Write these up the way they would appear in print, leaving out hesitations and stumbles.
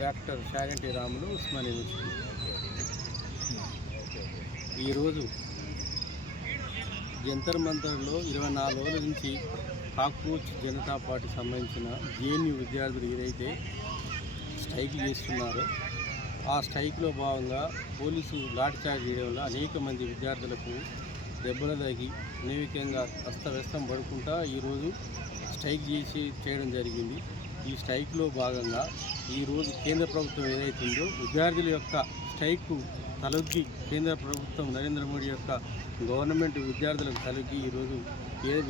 Doctor Shaganti Ramulu Osmania university. ఈరోజు జంతర్ మంతర్లో 24 రోజుల నుంచి కాక్రోచ్ జనతా పార్టీ సంబంధించిన జేఎన్యూ విద్యార్థులు ఏదైతే స్ట్రైక్ చేస్తున్నారో ఆ స్ట్రైక్లో భాగంగా పోలీసు లాఠీచార్జ్ చేయడం వల్ల అనేక మంది విద్యార్థులకు దెబ్బలు తగిలి అనేకంగా అస్తవ్యస్తం పడుకుంటా ఈరోజు స్ట్రైక్ చేయడం జరిగింది. ఈ స్ట్రైక్లో భాగంగా ఈరోజు కేంద్ర ప్రభుత్వం ఏదైతుందో విద్యార్థుల యొక్క స్ట్రైక్కు తలొగ్గి కేంద్ర ప్రభుత్వం నరేంద్ర మోడీ యొక్క గవర్నమెంట్ విద్యార్థులకు తలొగ్గి ఈరోజు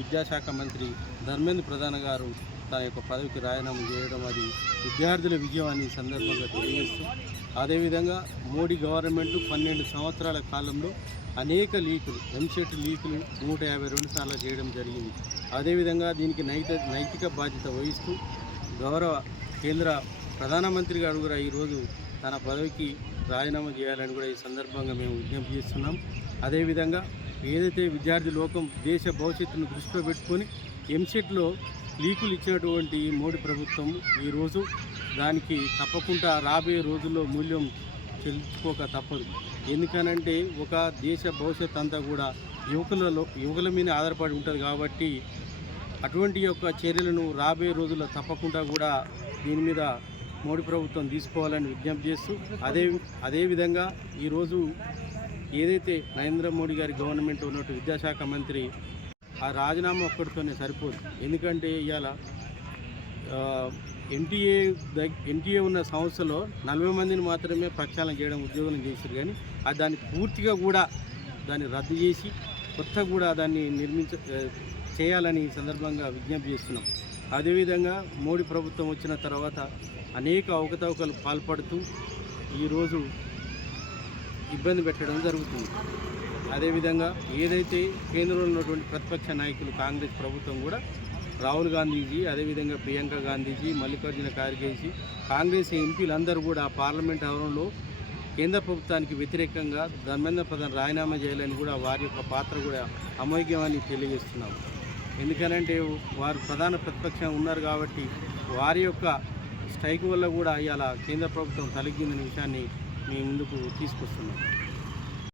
విద్యాశాఖ మంత్రి ధర్మేంద్ర ప్రధాన్ గారు తన యొక్క పదవికి రాజీనామా చేయడం అది విద్యార్థుల విజయాన్ని సందర్భంగా తెలియజేస్తూ, అదేవిధంగా మోడీ గవర్నమెంట్ 12 సంవత్సరాల కాలంలో అనేక లీకులు ఎంసెట్ లీకులు 152 సార్లు చేయడం జరిగింది. అదేవిధంగా దీనికి నైతిక బాధ్యత వహిస్తూ గౌరవ కేంద్ర ప్రధానమంత్రి గారు కూడా ఈరోజు తన పదవికి రాజీనామా చేయాలని కూడా ఈ సందర్భంగా మేము విజ్ఞప్తి చేస్తున్నాం. అదేవిధంగా ఏదైతే విద్యార్థి లోకం దేశ భవిష్యత్తును దృష్టిలో పెట్టుకొని ఎంసెట్లో లీకులు ఇచ్చినటువంటి మోడీ ప్రభుత్వం ఈరోజు దానికి తప్పకుండా రాబోయే రోజుల్లో మూల్యం చెల్లించుకోక తప్పదు. ఎందుకనంటే ఒక దేశ భవిష్యత్ అంతా కూడా యువకుల మీద ఆధారపడి ఉంటుంది కాబట్టి అటువంటి యొక్క చర్యలను రాబోయే రోజుల్లో తప్పకుండా కూడా దీని మీద మోడీ ప్రభుత్వం తీసుకోవాలని విజ్ఞప్తి చేస్తూ అదేవిధంగా ఈరోజు ఏదైతే నరేంద్ర మోడీ గారి గవర్నమెంట్ ఉన్నట్టు విద్యాశాఖ మంత్రి ఆ రాజీనామా ఒక్కడితోనే సరిపోదు. ఎందుకంటే ఇవాళ ఎన్టీఏ ఉన్న సంస్థలో 40 మందిని మాత్రమే ప్రక్షాళన చేయడం ఉద్యోగం చేశారు, కానీ దాన్ని పూర్తిగా కూడా దాన్ని రద్దు చేసి కొత్త కూడా దాన్ని చేయాలని ఈ సందర్భంగా విజ్ఞప్తి చేస్తున్నాం. అదేవిధంగా మోడీ ప్రభుత్వం వచ్చిన తర్వాత అనేక అవకతవకలు పాల్పడుతూ ఈరోజు ఇబ్బంది పెట్టడం జరుగుతుంది. అదేవిధంగా ఏదైతే కేంద్రంలో ఉన్నటువంటి ప్రతిపక్ష నాయకులు కాంగ్రెస్ ప్రభుత్వం కూడా రాహుల్ గాంధీజీ, అదేవిధంగా ప్రియాంక గాంధీజీ, మల్లికార్జున ఖార్గేజీ, కాంగ్రెస్ ఎంపీలందరూ కూడా పార్లమెంట్ హౌస్లో కేంద్ర ప్రభుత్వానికి వ్యతిరేకంగా ధర్మేంద్ర ప్రధాన్ రాజీనామా చేయాలని కూడా వారి యొక్క పాత్ర కూడా అమోఘ్యమని తెలియజేస్తున్నాము. ఎందుకనంటే వారు ప్రధాన ప్రతిపక్షం ఉన్నారు కాబట్టి వారి యొక్క స్ట్రైక్ వల్ల కూడా ఇవాళ కేంద్ర ప్రభుత్వం తలెగ్గిందనే విషయాన్ని మీ ముందుకు తీసుకొస్తున్నాం.